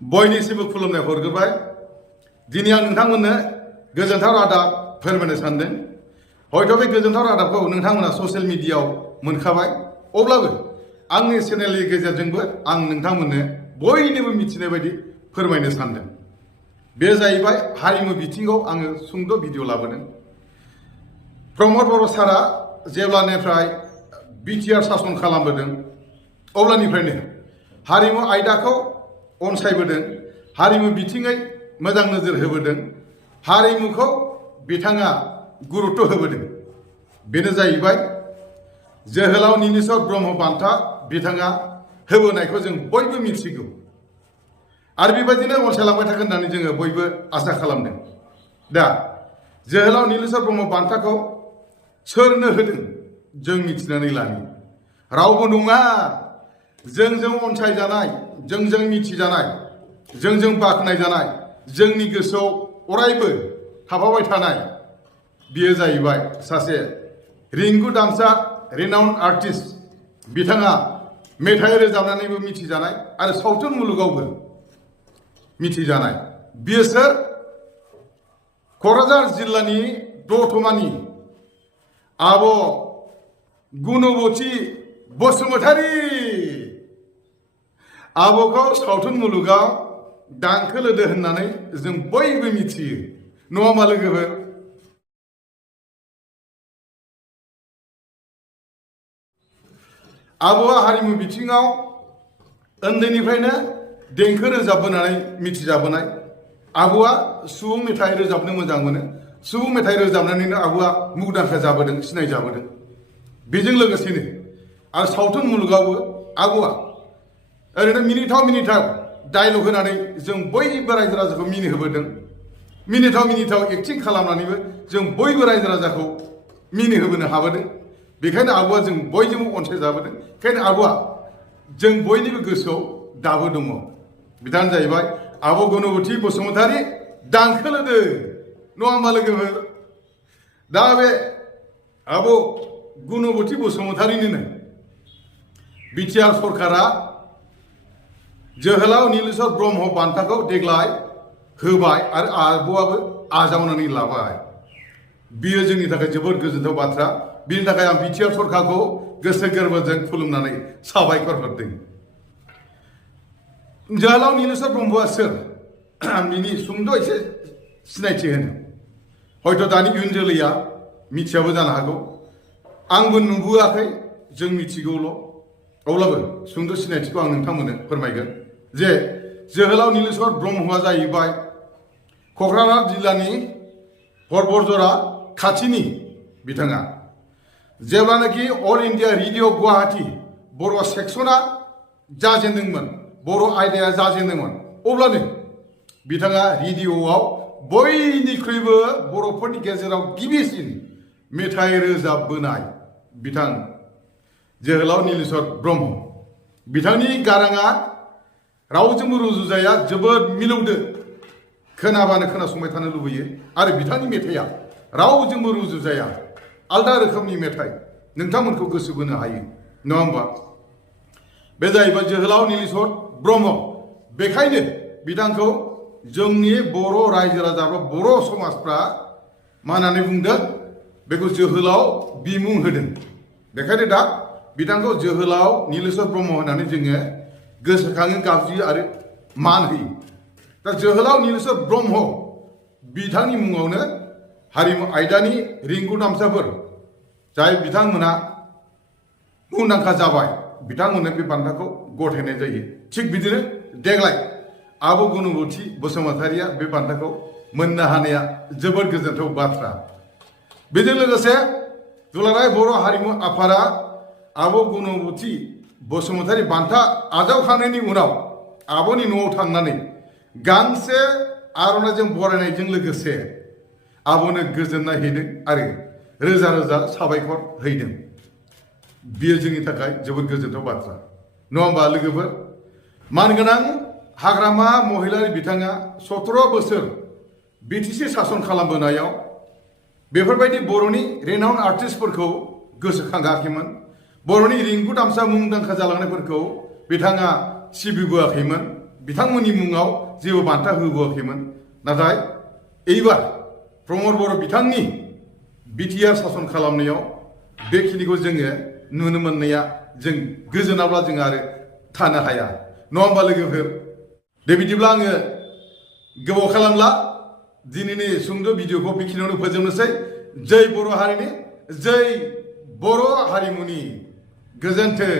बयनिसिमबो खुलुमनाय हरग्रोबाय। दिनै आं नोंथांमोननो गोजोनथाव रादाब फोरमायनो सानदों। हयथ' बे गोजोनथाव रादाबखौ नोंथांमोना ससियेल मिडियायाव मोनखाबाय, अब्लाबो आंनि चेनेलनि गेजेरजोंबो आं नोंथांमोननो बयनिबो मिथिनाय बायदि फोरमायनो सानदों। बे जाहैबाय हारिमु बिथिङाव आङो सुंद' भिडिअ लाबोदों। प्रमद बर' सारा जेब्लानिफ्राय बिटिआर सासन खालामबोदों अब्लानिफ्रायनो हारिमु आयदाखौ अनसायबोदों, हारिमु बिथिङै मोजां नोजोर होबोदों, हारिमुखौ बिथाङा गुरुत्व होबोदों। बेनो जाहैबाय जोहोलाव नीलेश्वर ब्रह्म बान्था बिथाङा होबोनायखौ जों बयबो मिथिगौ आरो बेबायदिनो अनसायलांबाय थागोन होननानै जोङो बयबो आसा खालामदों। दा जोहोलाव नीलेश्वर ब्रह्म बान्थाखौ सोरनो होदों जों मिथिनानै लानि। रावबो नङा, जोंजों अनसायजानाय, जोंजों मिथिजानाय, जोंजों बाख्नायजानाय, जोंनि गोसोआव अरायबो थाफाबाय थानाय बियो जाहैबाय सासे रिंगु दामसा रिनाउन्ड आर्टिस्ट। बिथाङा मेथाइ रोजाबनानैबो मिथिजानाय आरो सावथुन मुलुगावबो मिथिजानाय। बियो सोर? क'क्राझार जिल्लानि दतमानि आब' गुनुबती बसुमतारी। आब'खौ सावथुन मुलुगाव दांखोलोदो होननानै जों बयबो मिथियो, नङा होमबा लोगोफोर? आब'आ हारिमु बिथिङाव उन्दैनिफ्रायनो देंखो रोजाबबोनानै मिथिजाबोनाय। आब'आ सुबुं मेथाइ रोजाबनो मोजां मोनो। सुबुं मेथाइ रोजाबनानैनो आब'आ मुंदांखा जाबोदों, सिनायजाबोदों। बेजों लोगोसेनो आरो सावथुन मुलुगावबो आब'आ ओरैनो मिनिथाव डायलग होनानै जों बयबो रायजो राजाखौ मिनिहोबोदों। मिनिथाव एक्टिं खालामनानैबो जों बयबो रायजो राजाखौ मिनिहोबोनो हाबोदों। बेखायनो आब'आ जों बयजोंबो अनसायजाबोदों। बेखायनो आब'आ जों बयनिबो गोसोआव दाबो दङ। बिथाङानो जाहैबाय आब' गुनुबती बसुमतारी दांखोलोदो, नङा होमबा लोगोफोर? दा बे आब' गुनुबती बसुमतारीनोनो बिटिआर सरकारा जोहोलाव नीलेश्वर ब्रह्म बान्थाखौ देग्लाय होबाय आरो आब'आबो आजावनानै लाबाय। बियो जोंनि थाखाय जोबोद गोजोनथाव बाथ्रा। बिनि थाखाय आं बिटिआर सरकारखौ गोसो गोरबोजों खुलुमनानै साबायखर हरदों। जोहोलाव नीलेश्वर ब्रह्मआ सोर? आं बिनि सुंद' एसे सिनायथि होनो। हयथ' दानि इयुन जोलैया मिथियाबो जानो हागौ, आंबो नुबोआखै, जों मिथिगौल'। अब्लाबो सुंद' सिनायथिखौ आं नोंथांमोननो फोरमायगोन जे जोहोलाव नीलेश्वर ब्रह्मआ जाहैबाय क'क्राझार जिल्लानि परबतजरा खाथिनि। बिथाङा जेब्लानाखि अल इन्डिया रेडिअ गुवाहाटी बर' सेक्सना जाजेनदोंमोन, बर' आयदाया जाजेनदोंमोन, अब्लानो बिथाङा रेडिअआव बयनिख्रुइबो बर'फोरनि गेजेराव गिबिसिन मेथाइ रोजाबबोनाय बिथां जोहोलाव नीलेश्वर ब्रह्म। बिथांनि गाराङा रावजोंबो रुजुजाया, जोबोद मिलौदो, खोनाबानो खोनासंबाय थानो लुबैयो। आरो बिथांनि मेथाइआ रावजोंबो रुजुजाया, आलदा रोखोमनि मेथाइ, नोंथांमोनखौ गोसो बोनो हायो, नङा होमबा? बे जाहैबाय जोहोलाव नीलेश्वर ब्रह्म। बेखायनो बिथांखौ जोंनि बर' रायजो राजा बा बर' समाजफ्रा मा होननानै बुंदों? बेखौ जोहोलाव बिमुं होदों। बेखायनो दा बिथांखौ जोहोलाव नीलेश्वर ब्रह्म होननानै जोङो गोसोखाङो, गाबज्रियो आरो मान होयो। दा जोहोलाव नीलेश्वर ब्रह्म बिथांनि मुङावनो हारिमु आयदानि रिंगु दामसाफोर जाय बिथांमोना मुंदांखा जाबाय, बिथांमोननो बे बान्थाखौ गथायनाय जायो। थिग बिदिनो देग्लाय आब' गुनुबती बसुमतारीया बे बान्थाखौ मोननो हानाया जोबोद गोजोनथाव बाथ्रा। बेजों लोगोसे दुलाराय बर' हारिमु आफादा आब' गुनुबती बसुमतारी बान्था आजावखांनायनि उनाव आब'नि न'आव थांनानै गांसे आर'नाइजों बरायनायजों लोगोसे आब'नो गोजोननाय हैदों आरो रोजा रोजा साबायखर हैदों। बियो जोंनि थाखाय जोबोद गोजोनथाव बाथ्रा, नङा होमबा लोगोफोर? मानगोनां हाग्रामा महिलारि बिथाङा 17 बोसोर बिटिसि सासन खालामबोनायाव बेफोरबायदि बर'नि रेनाउन्ड आर्टिस्टफोरखौ गोसोखाङाखैमोन। बर'नि रिंगु दामसा मुंदांखा जालांनायफोरखौ बिथाङा सिबिबोआखैमोन। बिथांमोननि मुङाव जेबो बान्था होबोआखैमोन नाथाय এইবার प्रमद बर' बिथांनि बिटिआर सासन खालामनायाव बेखिनिखौ जोङो नुनो मोननाया जों गोजोनाब्ला जों आरो थानो हाया नङा होमबा लोगोफोर दे बिदिब्ला आङो गोबाव खालामला दिनैनि सुंद' भिडिअखौ बेखिनियावनो फोजोबनोसै जै बर' हारिनि जै बर' हारिमुनि गोजोन्थों